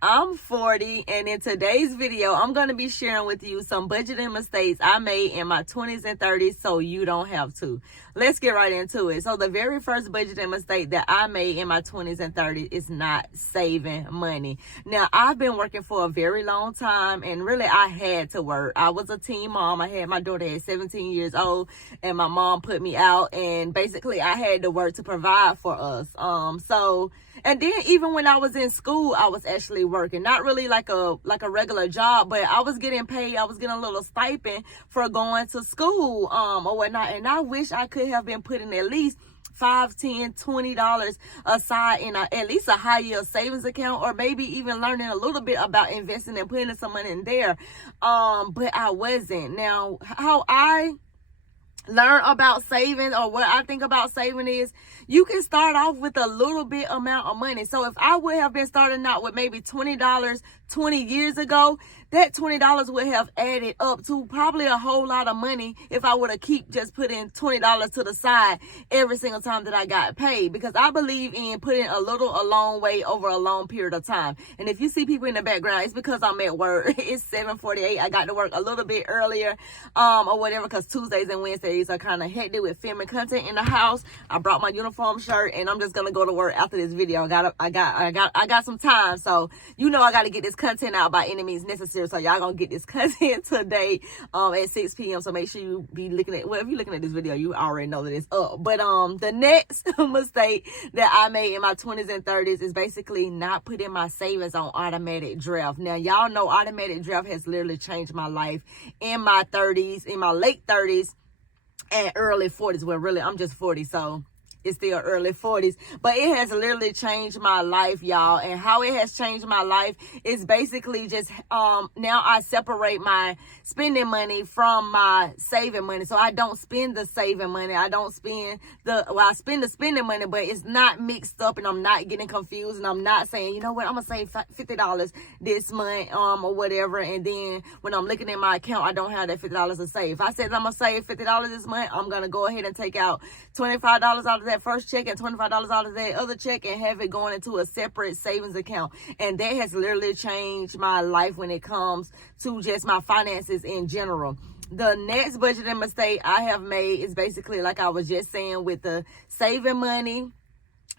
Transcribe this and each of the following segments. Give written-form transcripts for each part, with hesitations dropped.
I'm 40, and in today's video, I'm going to be sharing with you some budgeting mistakes I made in my 20s and 30s so you don't have to. Let's get right into it. So the very first budgeting mistake that I made in my 20s and 30s is not saving money. Now, I've been working for a very long time, and really I had to work. I was a teen mom. I had my daughter at 17 years old, and my mom put me out, and basically I had to work to provide for us. And then even when I was in school, I was actually working, not really like a regular job, but I was getting paid. I was getting a little stipend for going to school, or whatnot. And I wish I could have been putting at least $5, $10, $20 aside in at least a high yield savings account, or maybe even learning a little bit about investing and putting some money in there. But I wasn't. Now, how I learn about saving, or what I think about saving, is you can start off with a little bit amount of money. So if I would have been starting out with maybe $20 20 years ago, that $20 would have added up to probably a whole lot of money if I would have keep just putting $20 to the side every single time that I got paid, because I believe in putting a long way over a long period of time. And if you see people in the background, it's because I'm at work. It's 7:48. I got to work a little bit earlier, or whatever, because Tuesdays and Wednesdays are kind of hectic with filming content in the house. I brought my uniform shirt, and I'm just gonna go to work after this video. I got some time, so I got to get this content out by any means necessary. So y'all gonna get this content today at 6 p.m. So make sure you be looking at, well, if you're looking at this video, you already know that it's up. But the next mistake that I made in my 20s and 30s is basically not putting my savings on automatic draft. Now, y'all know automatic draft has literally changed my life in my 30s, in my late 30s and early 40s. Well, really, I'm just 40, so it's still early 40s, but it has literally changed my life, y'all. And how it has changed my life is basically just now I separate my spending money from my saving money. So I don't spend the saving money. I don't spend I spend the spending money, but it's not mixed up, and I'm not getting confused, and I'm not saying, you know what, I'm gonna save $50 this month or whatever, and then when I'm looking at my account, I don't have that $50 to save. If I said I'm gonna save $50 this month, I'm gonna go ahead and take out $25 out of that first check and $25 out of that other check and have it going into a separate savings account. And that has literally changed my life when it comes to just my finances in general. The next budgeting mistake I have made is basically, like I was just saying, with the saving money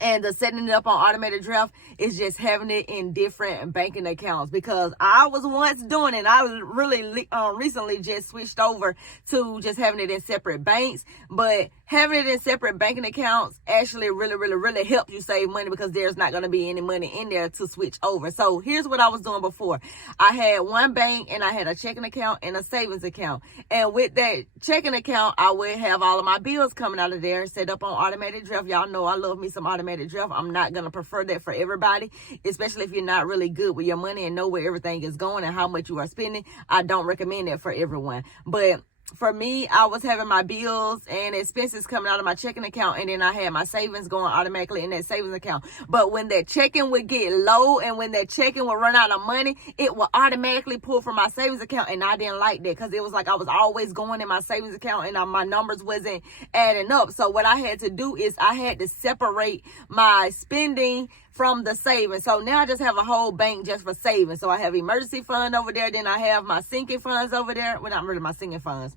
and the setting it up on automated draft, is just having it in different banking accounts, because I was once doing it, and I really recently just switched over to just having it in separate banks. But having it in separate banking accounts actually really helps you save money, because there's not going to be any money in there to switch over. So here's what I was doing before. I had one bank, and I had a checking account and a savings account. And with that checking account, I would have all of my bills coming out of there set up on automated draft. Y'all know I love me some automated draft. I'm not going to prefer that for everybody, especially if you're not really good with your money and know where everything is going and how much you are spending. I don't recommend that for everyone. But for me, I was having my bills and expenses coming out of my checking account, and then I had my savings going automatically in that savings account. But when that checking would get low, and when that checking would run out of money, it would automatically pull from my savings account, and I didn't like that, because it was like I was always going in my savings account, and my numbers wasn't adding up. So what I had to do is I had to separate my spending from the savings. So now I just have a whole bank just for savings. So I have emergency fund over there, then I have my sinking funds over there. Well, not really my sinking funds.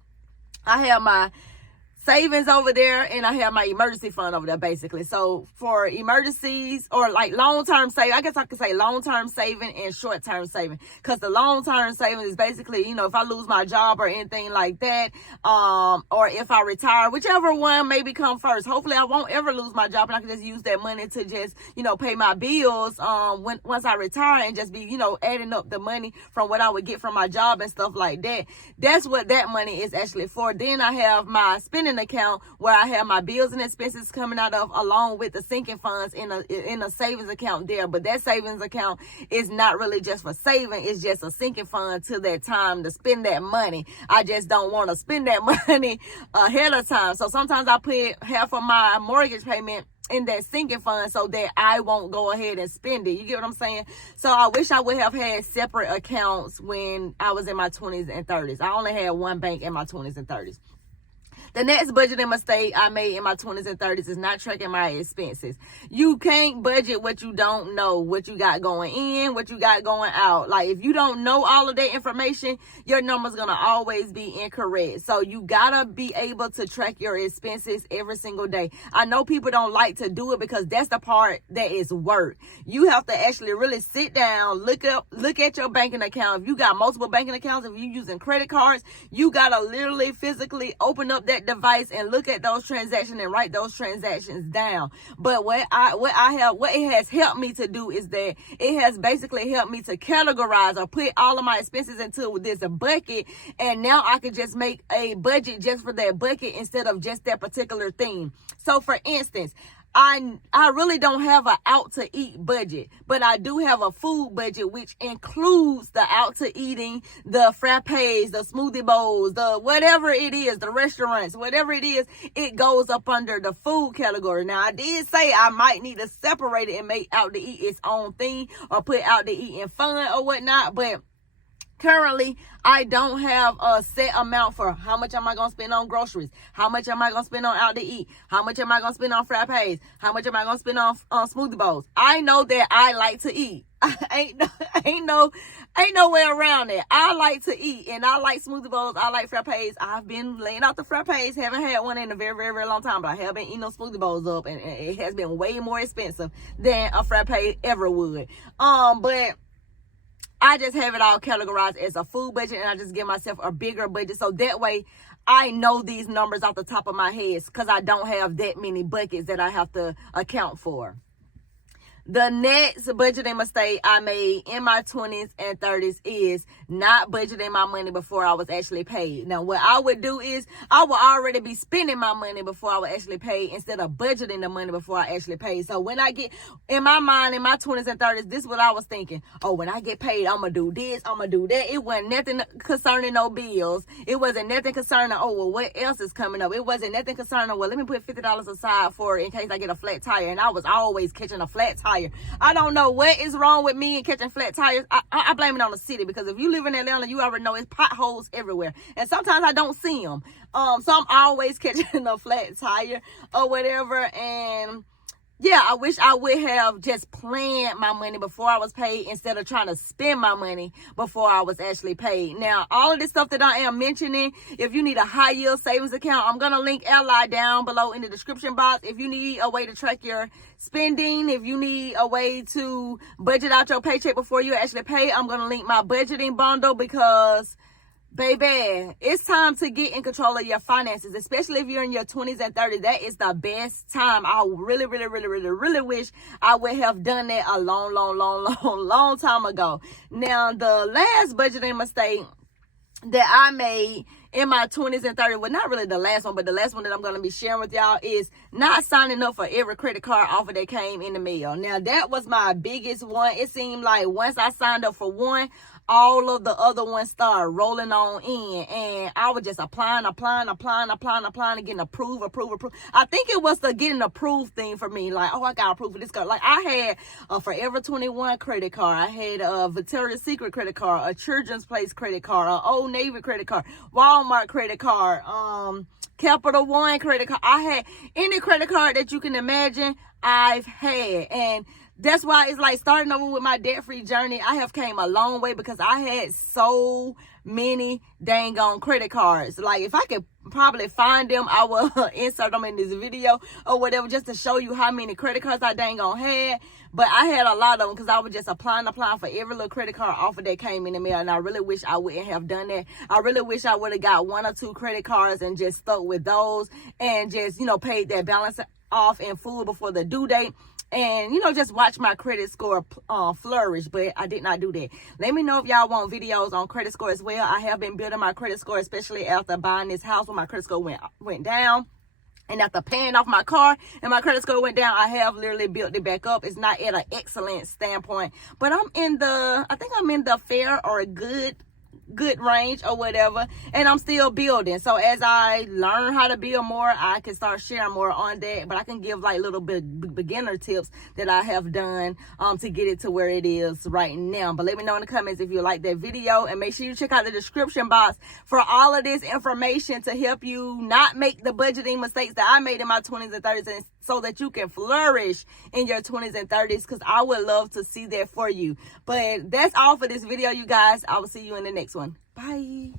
I have my savings over there, and I have my emergency fund over there, basically. So for emergencies, or like long-term saving, I guess I could say long-term saving and short-term saving, because the long-term saving is basically, if I lose my job or anything like that, or if I retire, whichever one maybe come first. Hopefully I won't ever lose my job, and I can just use that money to just, pay my bills once I retire, and just be, adding up the money from what I would get from my job and stuff like that. That's what that money is actually for. Then I have my spending account, where I have my bills and expenses coming out of, along with the sinking funds in a savings account there. But that savings account is not really just for saving. It's just a sinking fund till that time to spend that money. I just don't want to spend that money ahead of time. So sometimes I put half of my mortgage payment in that sinking fund so that I won't go ahead and spend it. You get what I'm saying? So I wish I would have had separate accounts when I was in my 20s and 30s. I only had one bank in my 20s and 30s. The next budgeting mistake I made in my 20s and 30s is not tracking my expenses. You can't budget what you don't know, what you got going in, what you got going out. Like, if you don't know all of that information, your number's going to always be incorrect. So you got to be able to track your expenses every single day. I know people don't like to do it because that's the part that is work. You have to actually really sit down, look at your banking account. If you got multiple banking accounts, if you're using credit cards, you got to literally physically open up that device and look at those transactions and write those transactions down. But what it has helped me to do is that it has basically helped me to categorize or put all of my expenses into this bucket, and now I can just make a budget just for that bucket instead of just that particular thing. So for instance, I really don't have an out to eat budget, but I do have a food budget, which includes the out to eating, the frappes, the smoothie bowls, the whatever it is, the restaurants, whatever it is, it goes up under the food category. Now, I did say I might need to separate it and make out to eat its own thing or put out to eat in fun or whatnot, but currently, I don't have a set amount for how much am I going to spend on groceries, how much am I going to spend on out to eat, how much am I going to spend on frappes, how much am I going to spend on smoothie bowls. I know that I like to eat. ain't no way around it. I like to eat, and I like smoothie bowls. I like frappes. I've been laying out the frappes. Haven't had one in a very, very, very long time, but I have been eating those smoothie bowls up, and it has been way more expensive than a frappe ever would. But I just have it all categorized as a food budget, and I just give myself a bigger budget. So that way I know these numbers off the top of my head because I don't have that many buckets that I have to account for. The next budgeting mistake I made in my 20s and 30s is not budgeting my money before I was actually paid. Now, what I would do is I would already be spending my money before I was actually paid instead of budgeting the money before I actually paid. So when I get in my mind, in my 20s and 30s, this is what I was thinking. Oh, when I get paid, I'm going to do this, I'm going to do that. It wasn't nothing concerning no bills. It wasn't nothing concerning, oh, well, what else is coming up? It wasn't nothing concerning, well, let me put $50 aside for in case I get a flat tire. And I was always catching a flat tire. I don't know what is wrong with me and catching flat tires. I blame it on the city, because if you live in Atlanta, you already know it's potholes everywhere. And sometimes I don't see them. So I'm always catching a flat tire or whatever. And yeah, I wish I would have just planned my money before I was paid instead of trying to spend my money before I was actually paid. Now, all of this stuff that I am mentioning, if you need a high yield savings account, I'm going to link Ally down below in the description box. If you need a way to track your spending, if you need a way to budget out your paycheck before you actually pay, I'm going to link my budgeting bundle, because baby, it's time to get in control of your finances, especially if you're in your 20s and 30s. That is the best time. I really wish I would have done that a long time ago. Now, the last budgeting mistake that I made in my 20s and 30s, well, not really the last one, but the last one that I'm going to be sharing with y'all is not signing up for every credit card offer that came in the mail. Now, that was my biggest one. It seemed like once I signed up for one, all of the other ones started rolling on in, and I was just applying, and getting approved. I think it was the getting approved thing for me. Like, oh, I got approved for this card. Like, I had a Forever 21 credit card. I had a Victoria's Secret credit card, a Children's Place credit card, an Old Navy credit card, Walmart credit card, Capital One credit card. I had any credit card that you can imagine, I've had. And that's why it's like starting over with my debt-free journey. I have came a long way because I had so many dang on credit cards. Like, if I could probably find them, I will insert them in this video or whatever, just to show you how many credit cards I dang on had. But I had a lot of them because I was just applying for every little credit card offer that came in the mail. And I really wish I wouldn't have done that. I really wish I would have got 1 or 2 credit cards and just stuck with those and just, paid that balance off in full before the due date. And, just watch my credit score flourish. But I did not do that. Let me know if y'all want videos on credit score as well. I have been building my credit score, especially after buying this house when my credit score went down. And after paying off my car and my credit score went down, I have literally built it back up. It's not at an excellent standpoint, but I think I'm in the fair or good good range or whatever, and I'm still building. So as I learn how to build more, I can start sharing more on that, but I can give like little bit beginner tips that I have done to get it to where it is right now. But let me know in the comments if you like that video, and make sure you check out the description box for all of this information to help you not make the budgeting mistakes that I made in my 20s and 30s, and so that you can flourish in your 20s and 30s, because I would love to see that for you. But that's all for this video, you guys. I will see you in the next one. Bye.